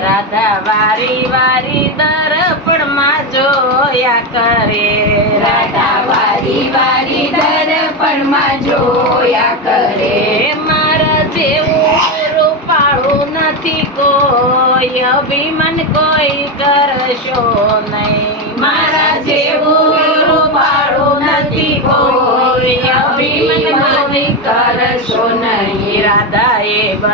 રાધા વારી વારી દર્પણમાં જોયા કરે. રાધા વારી વારી દર્પણમાં જોયા કરે. મારા જેવું રૂપાળું નથી કોઈ. અભિમાન કોઈ કરશો નહીં.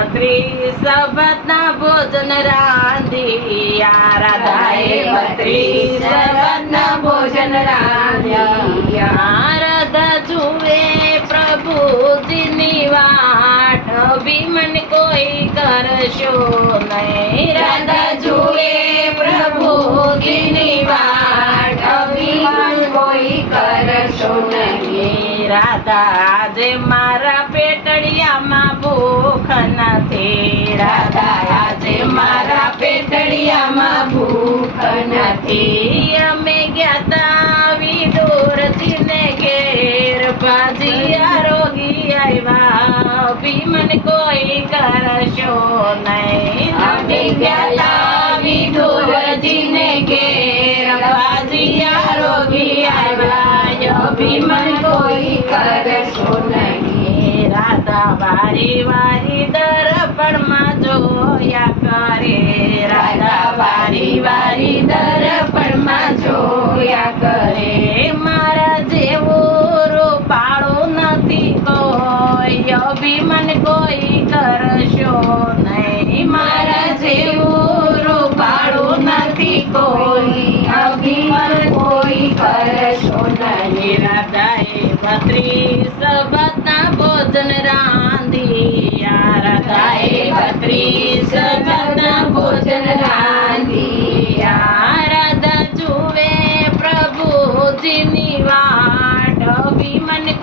रात्रि सबत भोजन रांधी। आराधाय मत्री सबत ना भोजन रांधी। आराधा जुए प्रभु जीनी वाट भीमन कोई करशो नहीं। राधा जुए प्रभु जीनी वाट भीमन कोई करशो नहीं। राधा जे मारा पेटड़िया मा भू ભૂખ નથી રાધા આજે મારા પેટડિયામાં ભૂખ નથી અમે ગયા તા વિદુરજીને ઘેર ભાજીયા રોગી આવ્યા ભીમન કોઈ કરશો નહીં અમે ગયા વિદુરજીને ઘેર ભાજીયા રોગી આવ્યા અભિમાન કોઈ કરશો નહીં રાધા વારી વારી દર્પણમાં જોયા કરે રાધા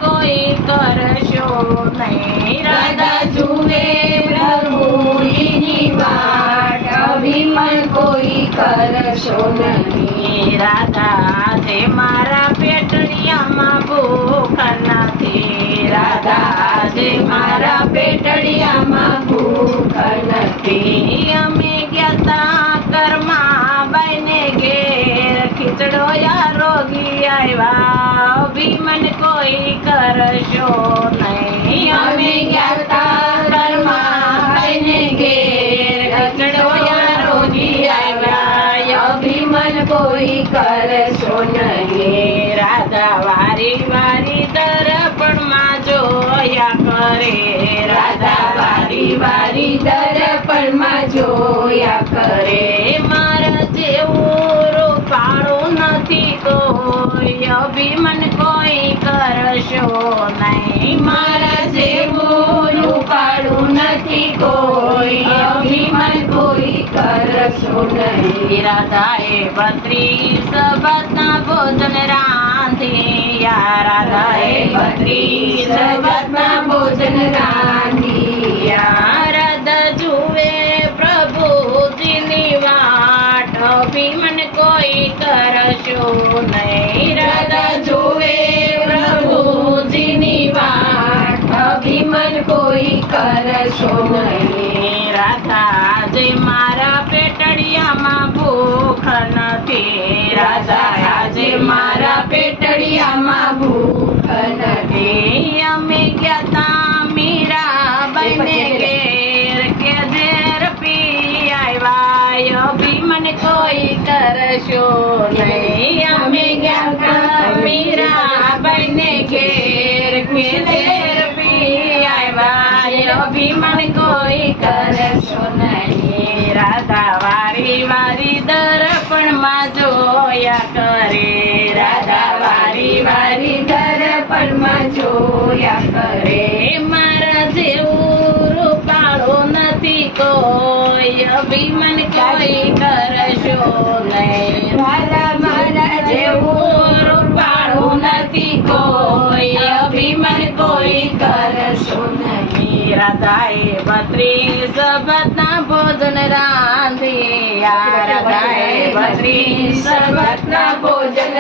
કોઈ કરશો નહીં રાધા જુએ પ્રભુજીની વાટ અભિમાન કોઈ કરશો નહીં રાધા જે મારા પેટડિયામાં ભૂખ નથી રાધા આજે મારા પેટડિયામાં ભૂખ નથી અમે ગયા તા કર્મા બાઈને ઘેર ખીચડો યા રોગી આવ્યા અભિમન કોઈ કરશો નહીં. અમે જ્ઞાતા ઘેર ખીચડોયા આવ્યા. અભિમન કોઈ કરશો નહીં. રાધા વારી વારી દર્પણમાં જોયા કરે. રાધા વારી વારી દર્પણમાં જોયા અભિમન કોઈ કરશો નહીં મારા જેવું રૂપાળું નથી કોઈ અભિમાન કોઈ કરશો નહીં રાધાએ બત્રીસ બતના ભોજન રાંધિયા રાધાએ બત્રીસ બતના ભોજન રાંધિયા કરશો નહીં મારા પેટડિયામાં ભૂખ નથી રાધા આજે મારા પેટડિયામાં ભૂખ નથી અમે ગયા તા મીરાબાઈને ઘેર કે ઝેર પી આવ્યા અભિમન કોઈ કરશો નહીં અમે ગયા તા મીરાબાઈને જોયા કરે એ મારા જેવું રૂપાળું નથી કોઈ અભિમાન કોઈ કરશો નહીં રાધા મારા જેવું રૂપાળું નથી કોઈ અભિમાન કોઈ કરશો નહીં રાધાએ બત્રીસ બતના ભોજન રાંધિયા રાધાએ બત્રીસ સર્વતના ભોજન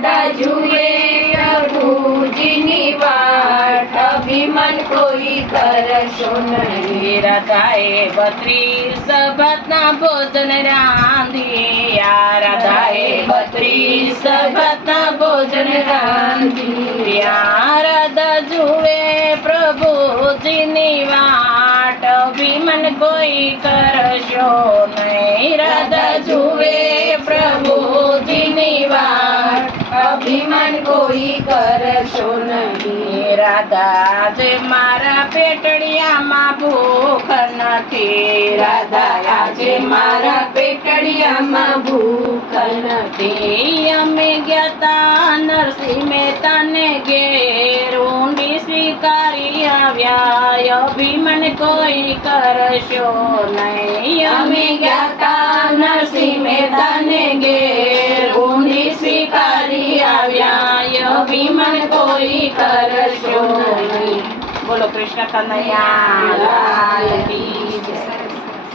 दादा जुए अबू जिनी बाट। अभी मन कोई कर सुन बत्री। सबत ना भोजन रांधी राधाए रधाए बत्री। सबत ना भोजन रांधी यार जुए प्रभु, जिनी बाट। अभी मन कोई कर सुन કરશો નહીં રાધા જે મારા પેટડિયામાં ભૂખ નથી રાધા આજે મારા પેટડિયામાં ભૂખ નથી તે અમે ગયા તા નરસિંહ મહેતાને ઘેર ઊંડી સ્વીકારી આવ્યા અભિમન કોઈ કરશો નહીં અમે ગયા તા નરસિંહ મહેતાને ઘેર કૃષ્ણ કનૈયા